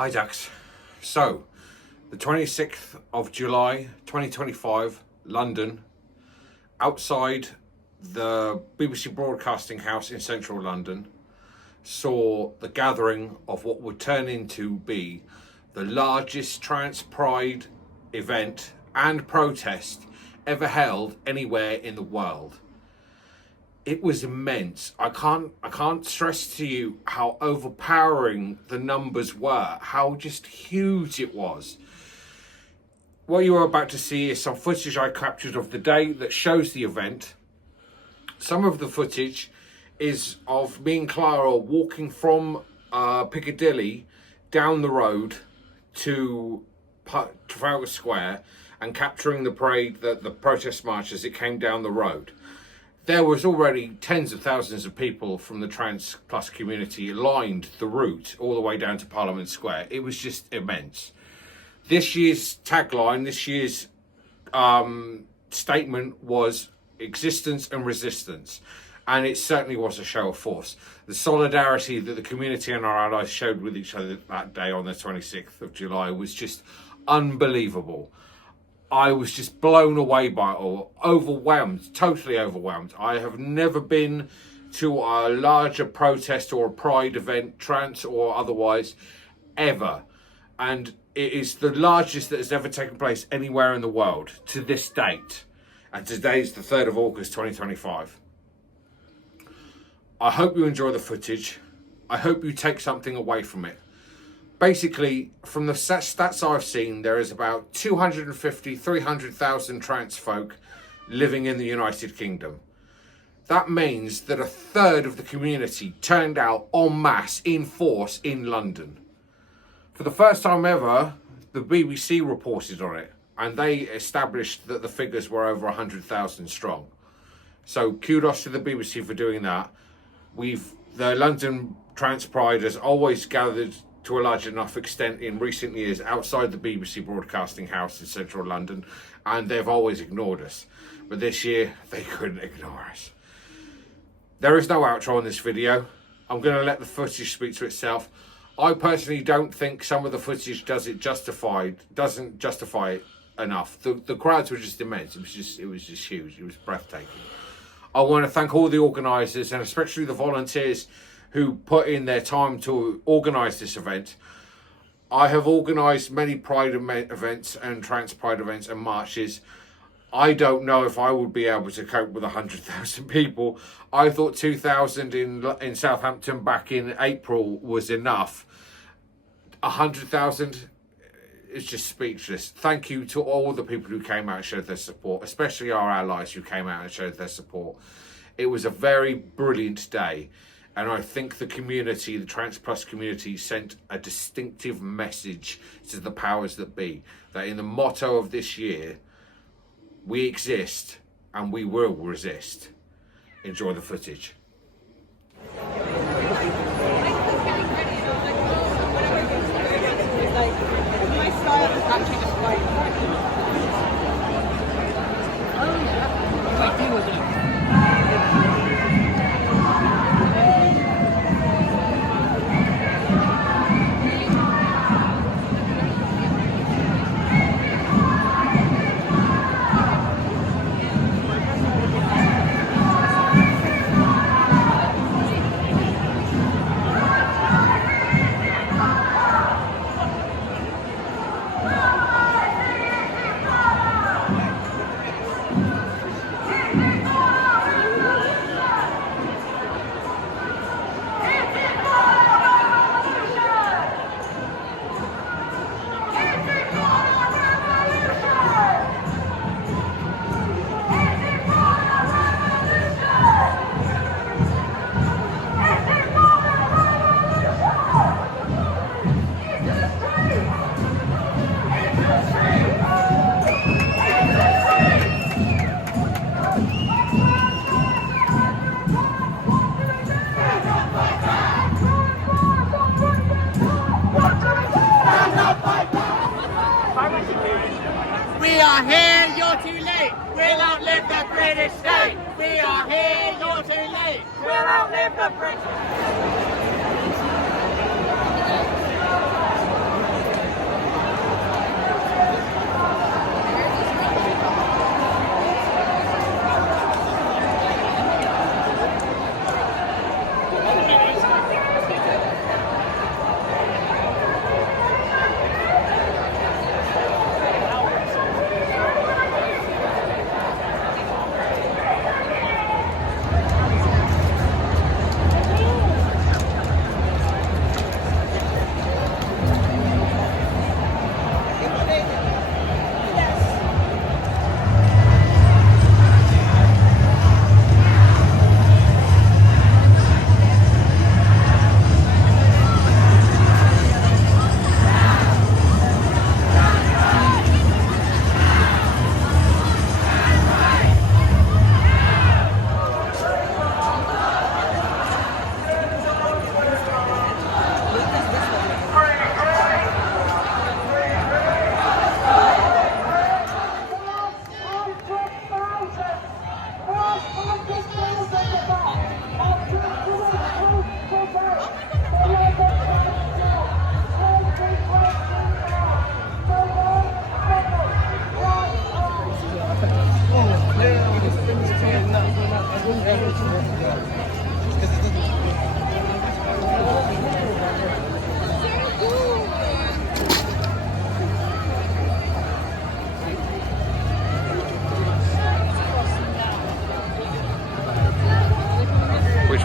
Hi Dax. So, the 26th of July 2025, London, outside the BBC Broadcasting House in central London, saw the gathering of what would turn into be the largest trans pride event and protest ever held anywhere in the world. It was immense. I can't stress to you how overpowering the numbers were, how just huge it was. What you are about to see is some footage I captured of the day that shows the event. Some of the footage is of me and Clara walking from Piccadilly down the road to Trafalgar Square and capturing the parade, the protest march as it came down the road. There was already tens of thousands of people from the trans plus community lined the route all the way down to Parliament Square. It was just immense. This year's tagline, this year's statement was existence and resistance. And it certainly was a show of force. The solidarity that the community and our allies showed with each other that day on the 26th of July was just unbelievable. I was just blown away by it all, overwhelmed, totally overwhelmed. I have never been to a larger protest or a pride event, trans or otherwise, ever. And it is the largest that has ever taken place anywhere in the world to this date. And today is the 3rd of August, 2025. I hope you enjoy the footage. I hope you take something away from it. Basically, from the stats I've seen, there is about 250, 300,000 trans folk living in the United Kingdom. That means that a third of the community turned out en masse, in force, in London. For the first time ever, the BBC reported on it, and they established that the figures were over 100,000 strong. So kudos to the BBC for doing that. The London Trans Pride has always gathered to a large enough extent in recent years outside the BBC Broadcasting House in central London, and they've always ignored us. But this year, they couldn't ignore us. There is no outro in this video. I'm going to let the footage speak to itself. I personally don't think some of the footage doesn't justify it enough. The crowds were just immense. It was just huge. It was breathtaking. I want to thank all the organisers and especially the volunteers who put in their time to organise this event. I have organised many Pride events and Trans Pride events and marches. I don't know if I would be able to cope with 100,000 people. I thought 2,000 in Southampton back in April was enough. 100,000 is just speechless. Thank you to all the people who came out and showed their support, especially our allies who came out and showed their support. It was a very brilliant day. And I think the community, the Trans Plus community, sent a distinctive message to the powers that be, that in the motto of this year, we exist and we will resist. Enjoy the footage. We are here, you're too late. We'll outlive the British state. We are here, you're too late. We'll outlive the British state.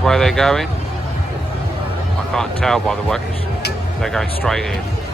where they're going? I can't tell by the way. They're going straight in.